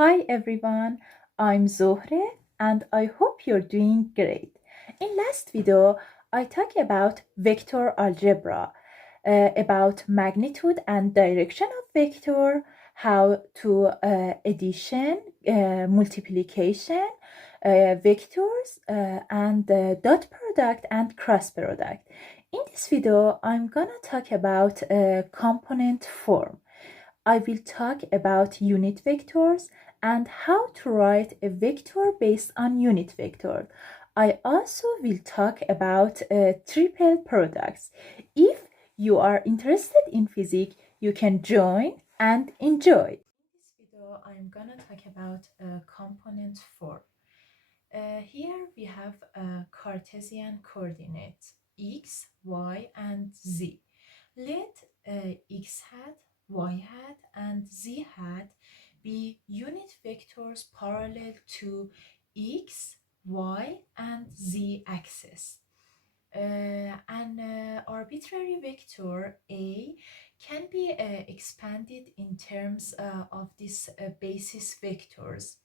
Hi everyone, I'm Zohreh and I hope you're doing great. In last video, I talked about vector algebra, about magnitude and direction of vector, how to addition, multiplication, vectors, and dot product and cross product. In this video, I'm gonna talk about component form. I will talk about unit vectors and how to write a vector based on unit vector. I also will talk about triple products. If you are interested in physics, you can join and enjoy. In this video, I'm gonna talk about component form. Here we have Cartesian coordinates x, y, and z. Let x hat, y hat, and z hat be unit vectors parallel to x, y, and z axis. An arbitrary vector A can be expanded in terms of these basis vectors.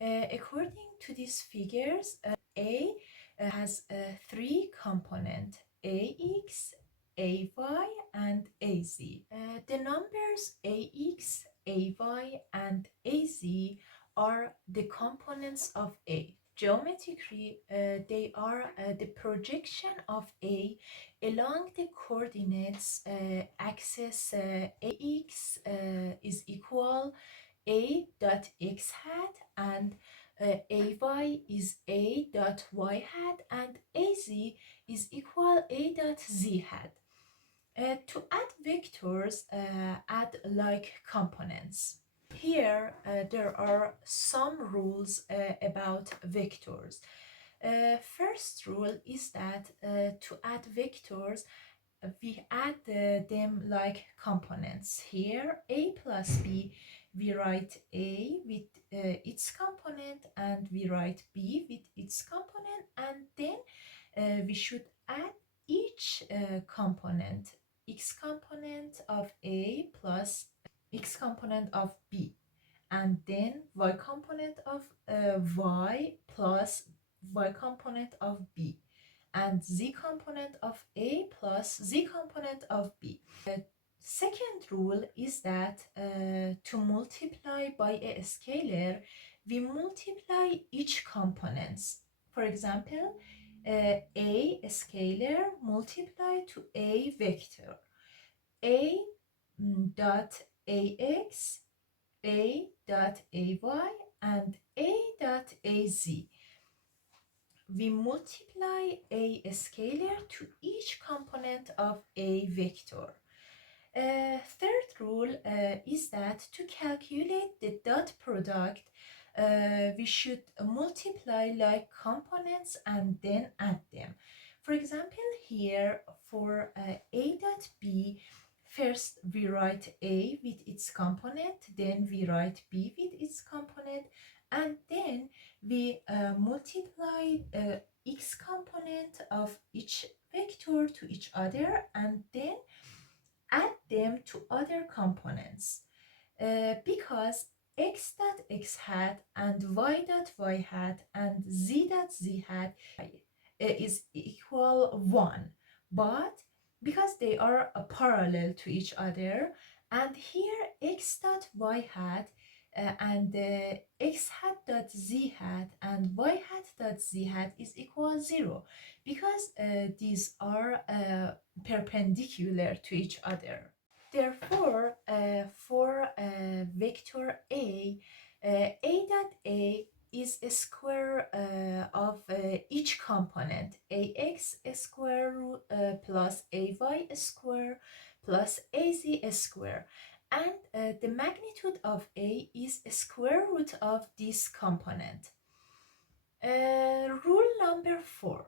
According to these figures, A has three components, AX, AY, and AZ. The numbers AX, AY, and AZ are the components of A. Geometrically, they are the projection of A along the coordinates axis AX is equal a dot x hat and ay is a dot y hat and az is equal a dot z hat. To add vectors, add like components. Here there are some rules about vectors. First rule is that to add vectors, we add them like components. Here a plus b, we write a with its component and we write b with its component, and then we should add each component, x component of a plus x component of b, and then y component of y plus y component of b, and z component of A plus z component of B. The second rule is that to multiply by a scalar, we multiply each components. For example, a scalar multiply to a vector. A dot ax, a dot ay, and a dot az. We multiply a scalar to each component of a vector. Third rule is that to calculate the dot product, we should multiply like components and then add them. For example, here for a dot b, first we write a with its component, then we write b with its component, and then we multiply x component of each vector to each other and then add them to other components. Because x dot x hat and y dot y hat and z dot z hat is equal 1, but because they are parallel to each other, and here x dot y hat and x hat dot z hat and y hat dot z hat is equal 0, because these are perpendicular to each other. Therefore, for vector a dot a is a square of each component, ax square root plus ay square plus az square, and the magnitude of a is a square root of this component. Rule number 4.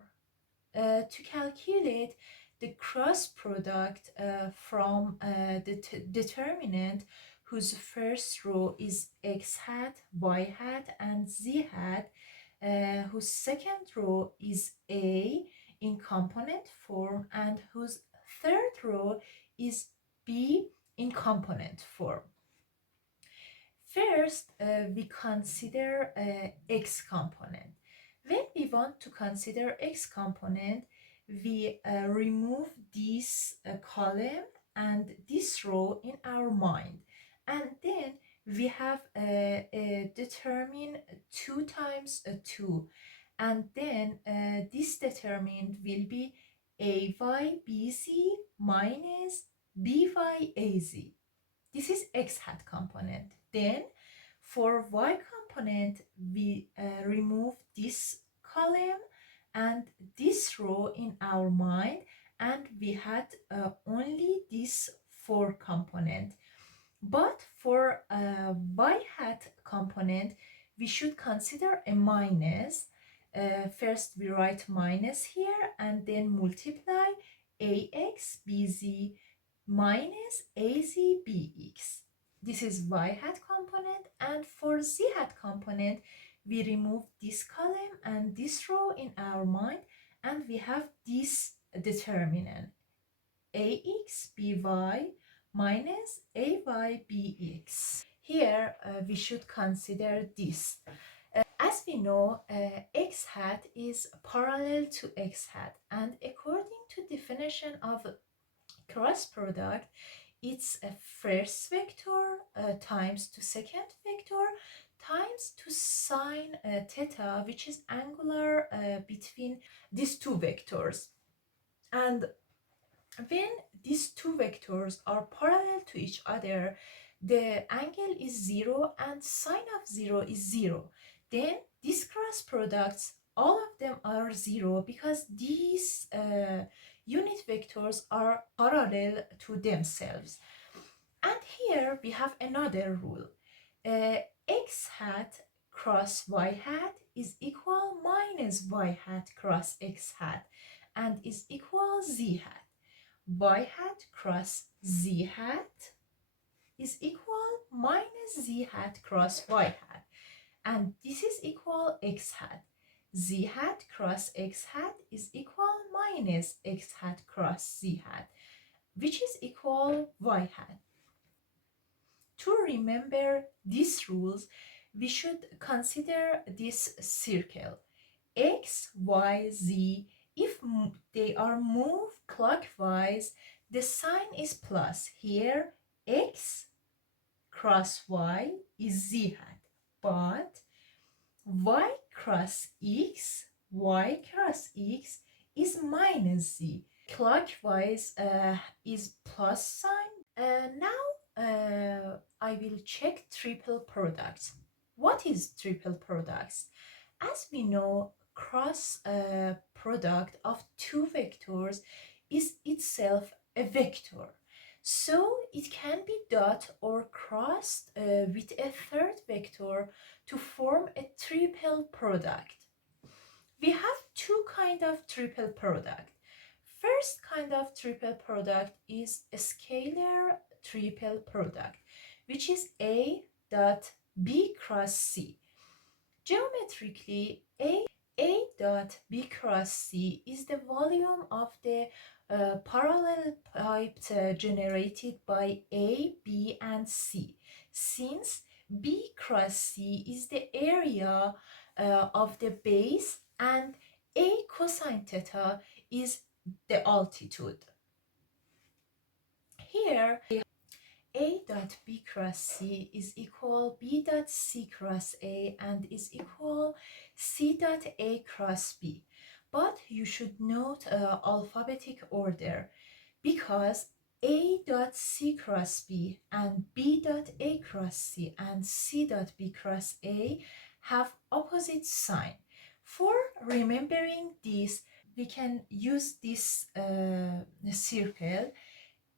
To calculate the cross product from the determinant whose first row is x hat, y hat, and z hat, whose second row is a in component form, and whose third row is b in component form. First, we consider x component. When we want to consider x component, we remove this column and this row in our mind. And then we have determine 2 times 2. And then this determinant will be AYBZ minus BYAZ. This is x hat component. Then for y component, we remove this column and this row in our mind, and we had only this 4 component. But for y hat component, we should consider a minus. First, we write minus here and then multiply ax bz minus azbx. This is y hat component, and for z hat component, we remove this column and this row in our mind, and we have this determinant ax by minus aybx. Here we should consider this. As we know, x hat is parallel to x hat, and according to definition of cross product, it's a first vector times to second vector times to sine theta, which is angular between these two vectors. And when these two vectors are parallel to each other, the angle is 0 and sine of 0 is 0. Then these cross products, all of them are 0 because these unit vectors are parallel to themselves. And here we have another rule. X hat cross y hat is equal minus y hat cross x hat and is equal z hat. Y hat cross z hat is equal minus z hat cross y hat, and this is equal x hat. Z hat cross x hat is equal minus x hat cross z hat, which is equal y hat. To remember these rules, we should consider this circle. X, Y, Z, if they are moved clockwise, the sign is plus. Here, X cross Y is Z hat, but Y cross X, Y cross X is minus Z. Clockwise is plus sign. Now I will check triple products. What is triple products? As we know, cross product of two vectors is itself a vector. So it can be dot or crossed with a third vector to form a triple product. We have two kinds of triple product. First kind of triple product is a scalar triple product, which is A dot B cross C. Geometrically, A dot B cross C is the volume of the parallel pipes generated by A, B, and C. Since B cross C is the area of the base and A cosine theta is the altitude. Here, A dot B cross C is equal B dot C cross A and is equal C dot A cross B. But you should note alphabetic order because A dot C cross B and B dot A cross C and C dot B cross A have opposite sign. For remembering this, we can use this circle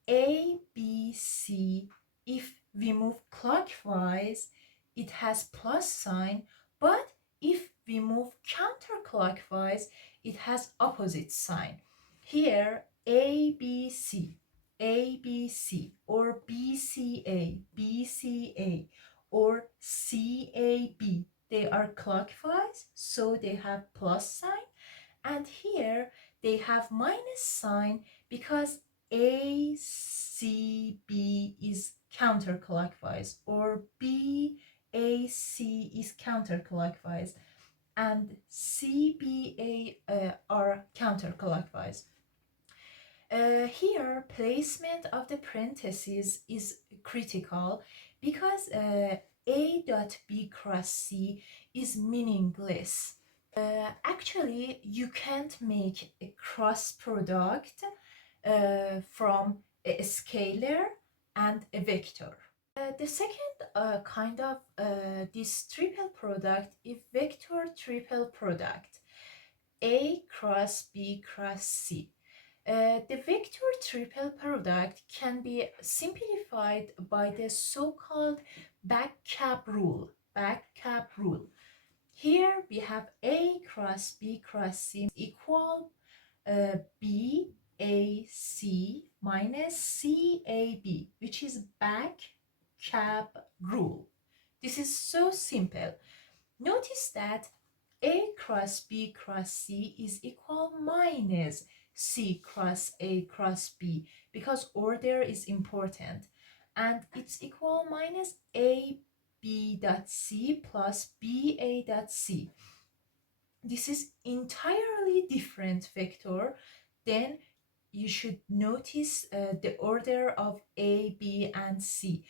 A, B, C. If we move clockwise, it has plus sign, but if we move counterclockwise, it has opposite sign. Here, A, B, C, A, B, C, or B, C, A, B, C, A, or C, A, B. They are clockwise, so they have plus sign. And here, they have minus sign because ACB is counterclockwise, or B AC is counterclockwise and CBA are counterclockwise. Here, placement of the parentheses is critical because A dot B cross C is meaningless. Actually, you can't make a cross product from a scalar and a vector. The second kind of this triple product is vector triple product, A cross B cross C. The vector triple product can be simplified by the so-called back-cap rule. Back-cap rule. Here we have A cross B cross C equal B A C minus C A B, which is back-cap rule. This is so simple. Notice that A cross B cross C is equal minus C cross A cross B because order is important, and it's equal minus A B dot C plus B A dot C. This is entirely different vector. Then you should notice the order of A, B, and C.